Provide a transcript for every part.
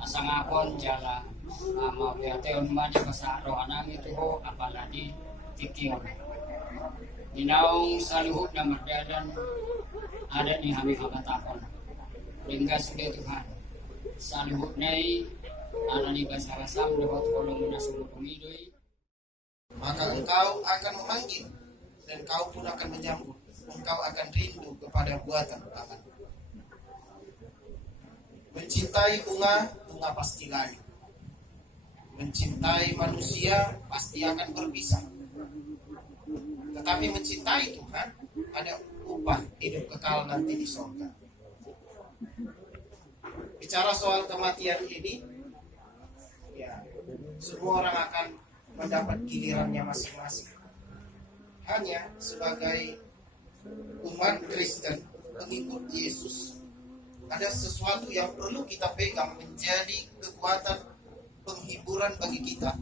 Asangapon jala mau teon mani kasaro anang itu ho apalagi tikion dinaung saluhut na mardadan ada ni kami kabatakon hingga sudah Tuhan saluhut nai alani basarasam lewat kolong munasumut umidoi maka engkau akan memanggil dan kau pun akan menyambut. Engkau akan rindu kepada buatan tangan. Mencintai bunga pasti layu. Mencintai manusia pasti akan berpisah. Tetapi mencintai Tuhan ada upah hidup kekal nanti di surga. Bicara soal kematian ini, ya, semua orang akan mendapat gilirannya masing-masing. Hanya sebagai umat Kristen, pengikut Yesus, ada sesuatu yang perlu kita pegang menjadi kekuatan penghiburan bagi kita,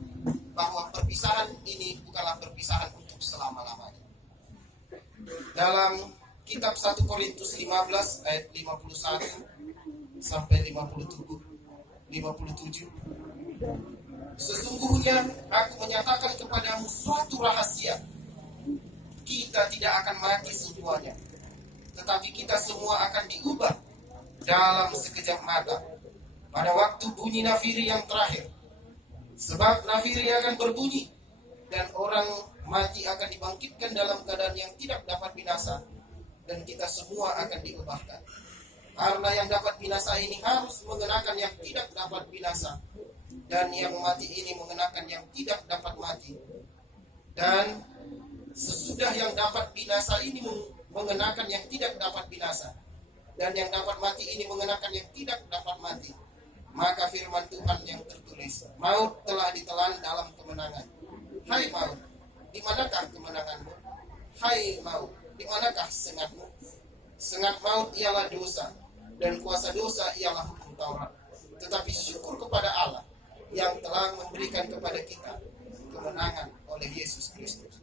bahwa perpisahan ini bukanlah perpisahan untuk selama-lamanya. Dalam kitab 1 Korintus 15 ayat 51 sampai 57, sesungguhnya aku menyatakan kepadamu suatu rahasia. Kita tidak akan mati semuanya, tetapi kita semua akan diubah dalam sekejap mata pada waktu bunyi nafiri yang terakhir. Sebab nafiri akan berbunyi dan orang mati akan dibangkitkan dalam keadaan yang tidak dapat binasa, dan kita semua akan diubahkan. Karena yang dapat binasa ini harus mengenakan yang tidak dapat binasa, dan yang mati ini mengenakan yang tidak dapat mati. Dan sesudah yang dapat binasa ini mengenakan yang tidak dapat binasa, dan yang dapat mati ini mengenakan yang tidak dapat mati, maka firman Tuhan yang tertulis, maut telah ditelan dalam kemenangan. Hai maut, di manakah kemenanganmu? Hai maut, di manakah sengatmu? Sengat maut ialah dosa, dan kuasa dosa ialah hukum Taurat. Tetapi syukur kepada Allah yang telah memberikan kepada kita kemenangan oleh Yesus Kristus.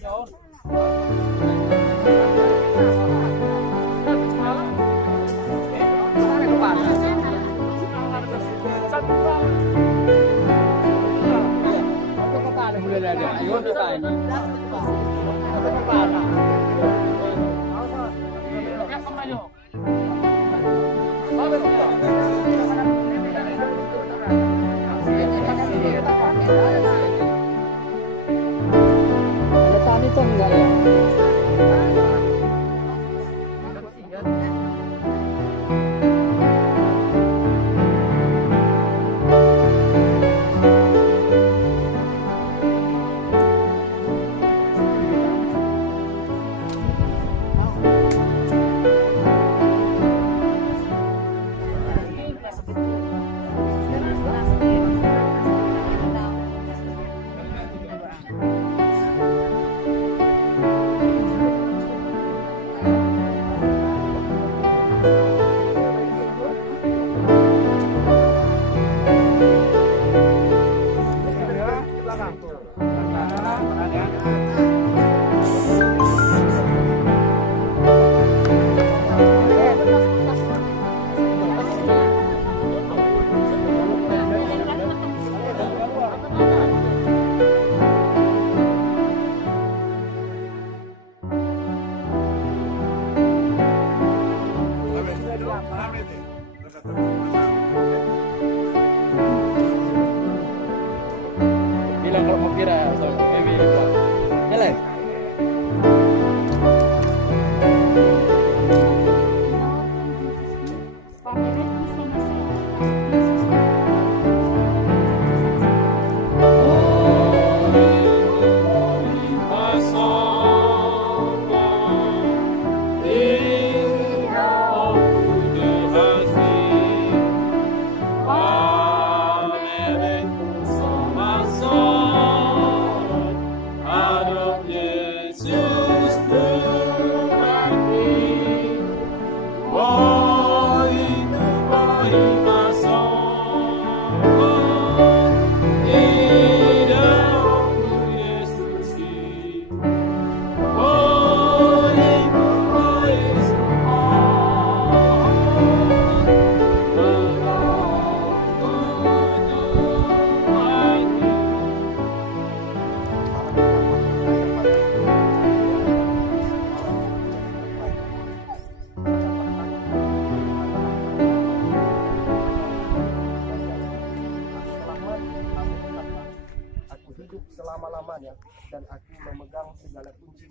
Jauh.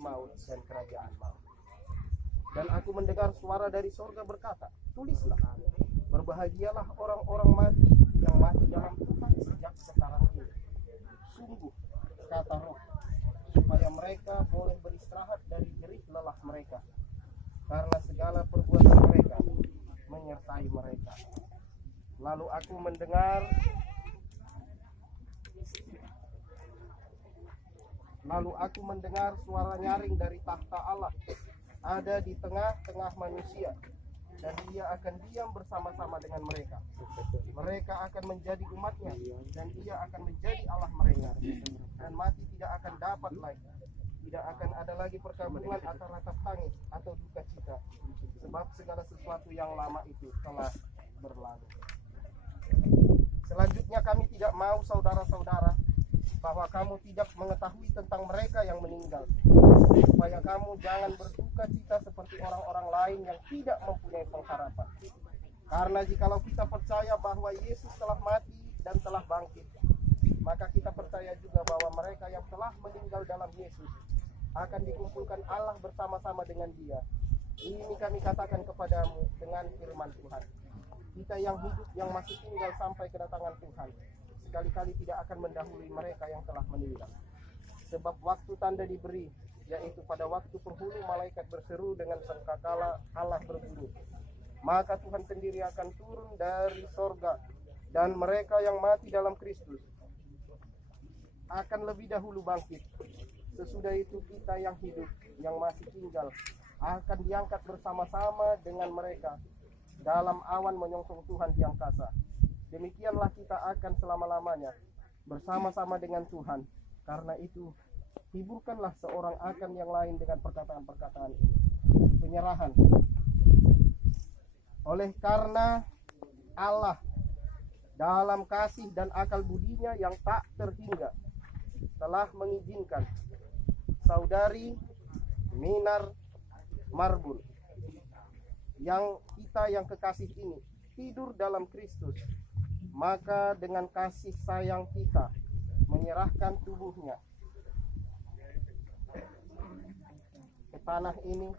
maut dan kerajaan maut. Dan aku mendengar suara dari sorga berkata, tulislah, berbahagialah orang-orang mati yang mati dalam Tuhan sejak sekarang ini. Sungguh, kata Roh, supaya mereka boleh beristirahat dari jerih lelah mereka, karena segala perbuatan mereka menyertai mereka. Lalu aku mendengar suara nyaring dari tahta Allah ada di tengah-tengah manusia, dan Dia akan diam bersama-sama dengan mereka. Mereka akan menjadi umatnya, dan Dia akan menjadi Allah mereka, dan mati tidak akan dapat lagi. Tidak akan ada lagi perkabungan atau ratap tangis atau duka cita, sebab segala sesuatu yang lama itu telah berlalu. Selanjutnya kami tidak mau, saudara-saudara, bahwa kamu tidak mengetahui tentang mereka yang meninggal, supaya kamu jangan berduka cita seperti orang-orang lain yang tidak mempunyai pengharapan. Karena jikalau kita percaya bahwa Yesus telah mati dan telah bangkit, maka kita percaya juga bahwa mereka yang telah meninggal dalam Yesus akan dikumpulkan Allah bersama-sama dengan Dia. Ini kami katakan kepadamu dengan firman Tuhan. Kita yang hidup, yang masih tinggal sampai kedatangan Tuhan, sekali-kali tidak akan mendahului mereka yang telah meninggal. Sebab waktu tanda diberi, yaitu pada waktu penghulu malaikat berseru dengan sangkakala Allah berbunyi, maka Tuhan sendiri akan turun dari sorga, dan mereka yang mati dalam Kristus akan lebih dahulu bangkit. Sesudah itu kita yang hidup, yang masih tinggal, akan diangkat bersama-sama dengan mereka dalam awan menyongsong Tuhan di angkasa. Demikianlah kita akan selama-lamanya bersama-sama dengan Tuhan. Karena itu, hiburkanlah seorang akan yang lain dengan perkataan-perkataan ini. Penyerahan. Oleh karena Allah dalam kasih dan akal budinya yang tak terhingga telah mengizinkan saudari Minar Marbun yang kita yang kekasih ini tidur dalam Kristus, maka dengan kasih sayang kita menyerahkan tubuhnya ke tanah ini.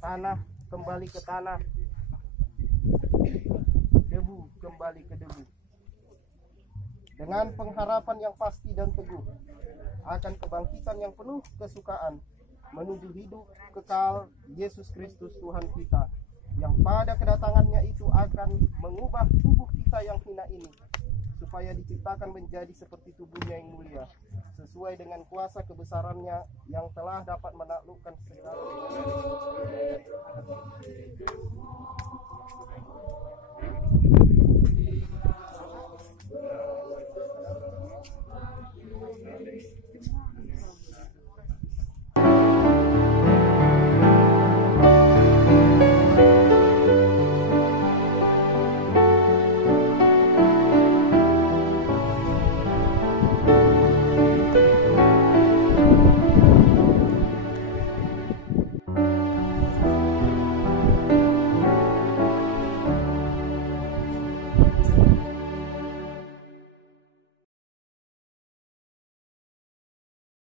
Tanah kembali ke tanah, debu kembali ke debu. Dengan pengharapan yang pasti dan teguh akan kebangkitan yang penuh kesukaan menuju hidup kekal Yesus Kristus Tuhan kita, yang pada kedatangannya itu akan mengubah tubuh kita yang hina ini supaya diciptakan menjadi seperti tubuhnya yang mulia, sesuai dengan kuasa kebesarannya yang telah dapat menaklukkan segala.